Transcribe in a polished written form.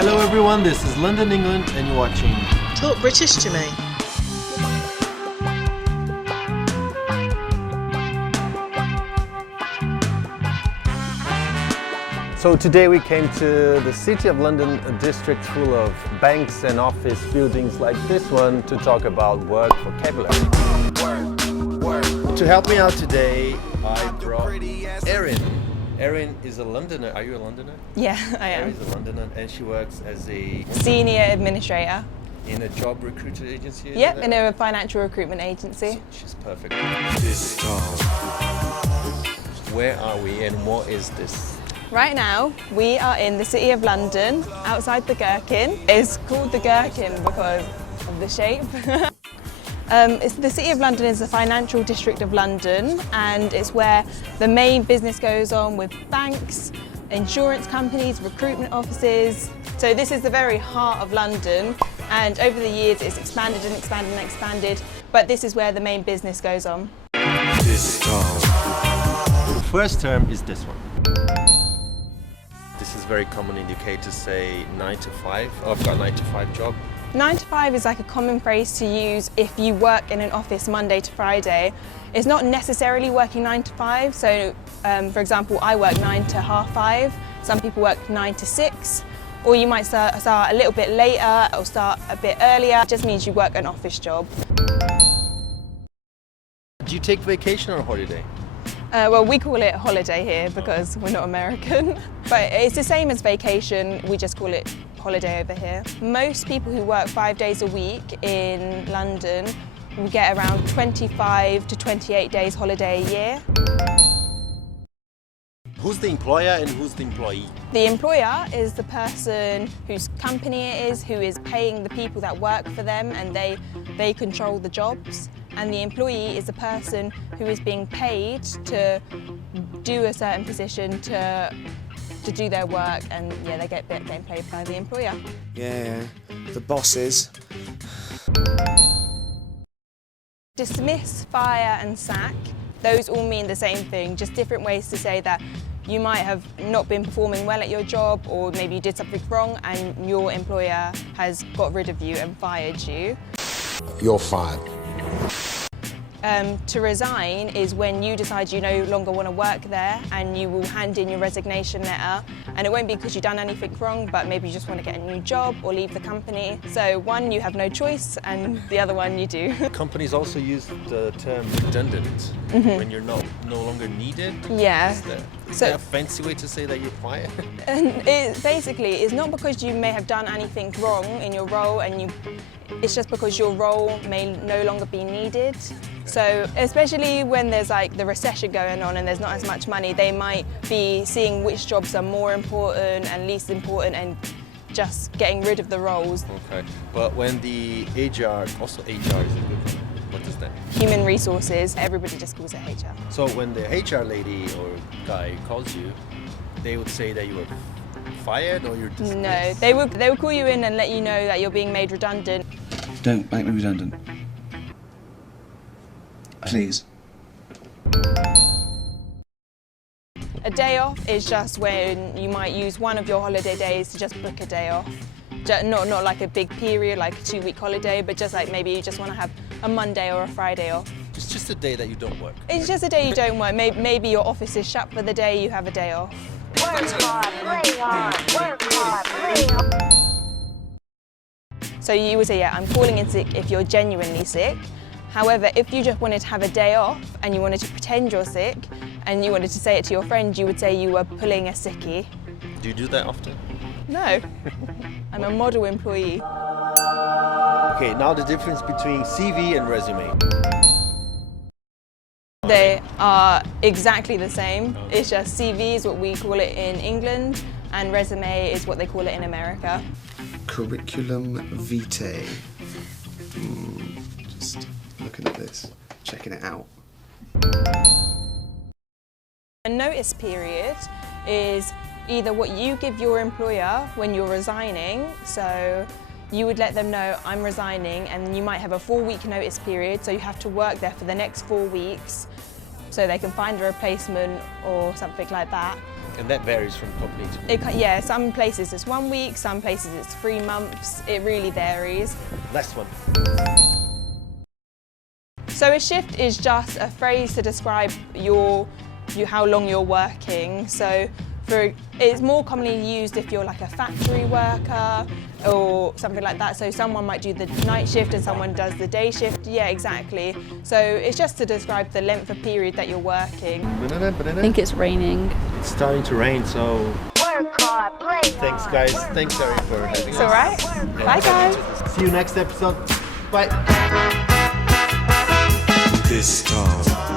Hello everyone, this is London, England, and you're watching Talk British to me. So today we came to the City of London, a district full of banks and office buildings like this one to talk about word vocabulary. To help me out today, I brought Erin. Erin is a Londoner. Are you a Londoner? Yeah, I am. Erin is a Londoner and she works as a Senior administrator. In a job recruiter agency? Yep, in a financial recruitment agency. So she's perfect. Where are we and what is this? Right now, we are in the City of London, outside the Gherkin. It's called the Gherkin because of the shape. The City of London is the financial district of London, and it's where the main business goes on with banks, insurance companies, recruitment offices. So this is the very heart of London, and over the years it's expanded and expanded and expanded, but this is where the main business goes on. The first term is this one. This is very common in the UK to say 9 to 5. Oh, I've got a 9 to 5 job. 9 to 5 is like a common phrase to use if you work in an office Monday to Friday. It's not necessarily working 9 to 5. So, for example, I work 9 to half 5. Some people work 9 to 6. Or you might start a little bit later or start a bit earlier. It just means you work an office job. Do you take vacation or holiday? Well, we call it holiday here because we're not American. But it's the same as vacation, we just call it holiday over here. Most people who work 5 days a week in London will get around 25 to 28 days holiday a year. Who's the employer and who's the employee? The employer is the person whose company it is, who is paying the people that work for them, and they control the jobs. And the employee is the person who is being paid to do a certain position, to do their work, and yeah, they get getting paid by the employer. Yeah, the bosses. Dismiss, fire and sack, those all mean the same thing, just different ways to say that you might have not been performing well at your job, or maybe you did something wrong and your employer has got rid of you and fired you. You're fired. To resign is when you decide you no longer want to work there, and you will hand in your resignation letter, and it won't be because you've done anything wrong, but maybe you just want to get a new job or leave the company. So one, you have no choice, and the other one you do. Companies also use the term redundant when you're no longer needed. Yeah. Is there a fancy way to say that you're fired? And basically, it's not because you may have done anything wrong in your role, and it's just because your role may no longer be needed. So especially when there's like the recession going on and there's not as much money, they might be seeing which jobs are more important and least important and just getting rid of the roles. Okay, but when the HR, also HR is a good one. What is that? Human resources, everybody just calls it HR. So when the HR lady or guy calls you, they would say that you were fired or you're dismissed? No, they would call you in and let you know that you're being made redundant. Don't make me redundant. Please. A day off is just when you might use one of your holiday days to just book a day off. Not like a big period, like a 2-week holiday, but just like maybe you just want to have a Monday or a Friday off. It's just a day that you don't work. It's just a day you don't work. Maybe your office is shut for the day, you have a day off. Work hard, play hard, work hard, play hard. So you would say, yeah, I'm calling in sick if you're genuinely sick. However, if you just wanted to have a day off and you wanted to pretend you're sick and you wanted to say it to your friend, you would say you were pulling a sickie. Do you do that often? No, I'm a model employee. Okay, now the difference between CV and resume. They are exactly the same. It's just CV is what we call it in England and resume is what they call it in America. Curriculum vitae. Just looking at this, checking it out. A notice period is either what you give your employer when you're resigning, so you would let them know I'm resigning, and you might have a 4-week notice period, so you have to work there for the next 4 weeks so they can find a replacement or something like that. And that varies from company to company. Yeah, some places it's 1 week, some places it's 3 months. It really varies. Last one. So a shift is just a phrase to describe how long you're working. So it's more commonly used if you're like a factory worker or something like that. So someone might do the night shift and someone does the day shift. Yeah, exactly. So it's just to describe the length of period that you're working. I think it's raining. It's starting to rain, so Work hard, play thanks hard. guys. Thanks Erin for having us. It's all right. Bye guys. See you next episode. Bye. This time.